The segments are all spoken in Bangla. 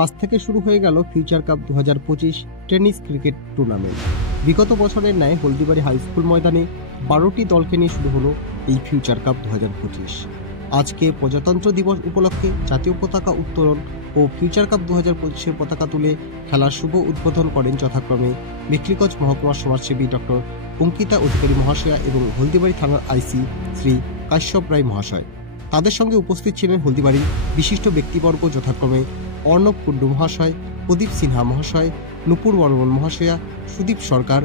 আজ থেকে শুরু হয়ে গেল future cup 2025 tennis cricket tournament. বিগত বছরের ন্যায় হলদিবাড়ি হাই স্কুল ময়দানে 12টি দলকে নিয়ে শুরু হলো এই ফিউচার কাপ 2025। আজকে প্রজাতন্ত্র দিবস উপলক্ষে জাতীয় পতাকা উত্তোলন ও ফিউচার কাপ 2025-এর পতাকা তুলে খেলার শুভ উদ্বোধন করেন যথাক্রমে মেখলিগঞ্জ মহকুমার সমাজসেবী ডক্টর অঙ্কিতা অধিকারী মহাশয়া এবং হলদিবাড়ি থানার আইসি শ্রী কাশ্যপ রায় মহাশয়। তাদের সঙ্গে উপস্থিত ছিলেন হলদিবাড়ির বিশিষ্ট ব্যক্তিবর্গ যথাক্রমে অর্ণব কুণ্ডু মহাশয়, প্রদীপ সিনহা মহাশয়, নুপুর বর্মন মহাশয়া, সুদীপ সরকার,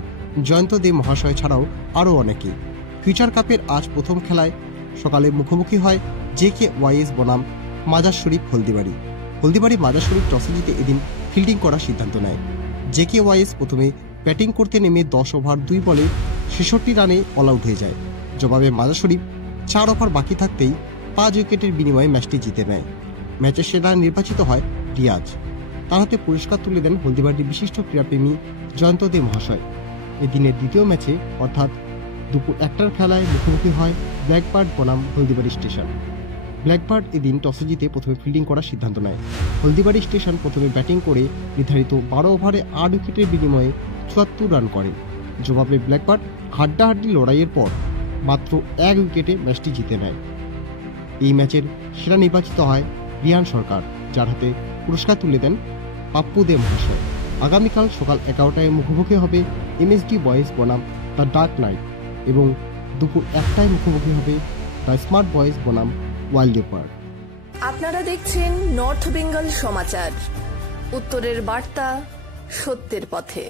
জয়ন্ত দে মহাশয় ছাড়াও আরও অনেকে। ফিউচার কাপের আজ প্রথম খেলায় সকালে মুখোমুখি হয় JKYS বনাম মাজার শরীফ হলদিবাড়ি। হলদিবাড়ি মাজার শরীফ টসে জিতে এদিন ফিল্ডিং করার সিদ্ধান্ত নেয়। JKYS প্রথমে ব্যাটিং করতে নেমে 10 ওভার 2 বলে 66 রানে অল আউট হয়ে যায়। জবাবে মাজার শরীফ 4 ওভার বাকি থাকতেই 5 উইকেটের বিনিময়ে ম্যাচটি জিতে নেয়। ম্যাচের সেরা নির্বাচিত হয় রিয়াজ। তার হাতে পুরস্কার তুলে দেন হলদিবাড়ির বিশিষ্ট ক্রীড়াপ্রেমী জয়ন্ত দে মহাশয়। এদিনের দ্বিতীয় ম্যাচে অর্থাৎ দুপুর 1টার খেলায় মুখোমুখি হয় ব্ল্যাকবার্ড বনাম হলদিবাড়ি স্টেশন। ব্ল্যাকবার্ড এদিন টসে জিতে প্রথমে ফিল্ডিং করার সিদ্ধান্ত নেয়। হলদিবাড়ি স্টেশন প্রথমে ব্যাটিং করে নির্ধারিত 12 ওভারে 8 উইকেটের বিনিময়ে 74 রান করেন। জবাবে ব্ল্যাকবার্ড হাড্ডাহাড্ডি লড়াইয়ের পর মাত্র 1 উইকেটে ম্যাচটি জিতে নেয়। এই ম্যাচের সেরা নির্বাচিত হয় রিয়ান সরকার, যার হাতে পুরস্কার তুলে দেন পাপ্পু দে মহাশয়। আগামীকাল সকাল 11টায় মুখোমুখি হবে MSD বয়েজ বনাম দ্য ডার্ক নাইট এবং দুপুর 1টায় মুখোমুখি হবে দ্য স্মার্ট বয়েজ বনাম ওয়াইল্ড লেপার্ড। আপনারা দেখছেন নর্থ বেঙ্গল সমাচার, উত্তরের বার্তা, সত্যের পথে।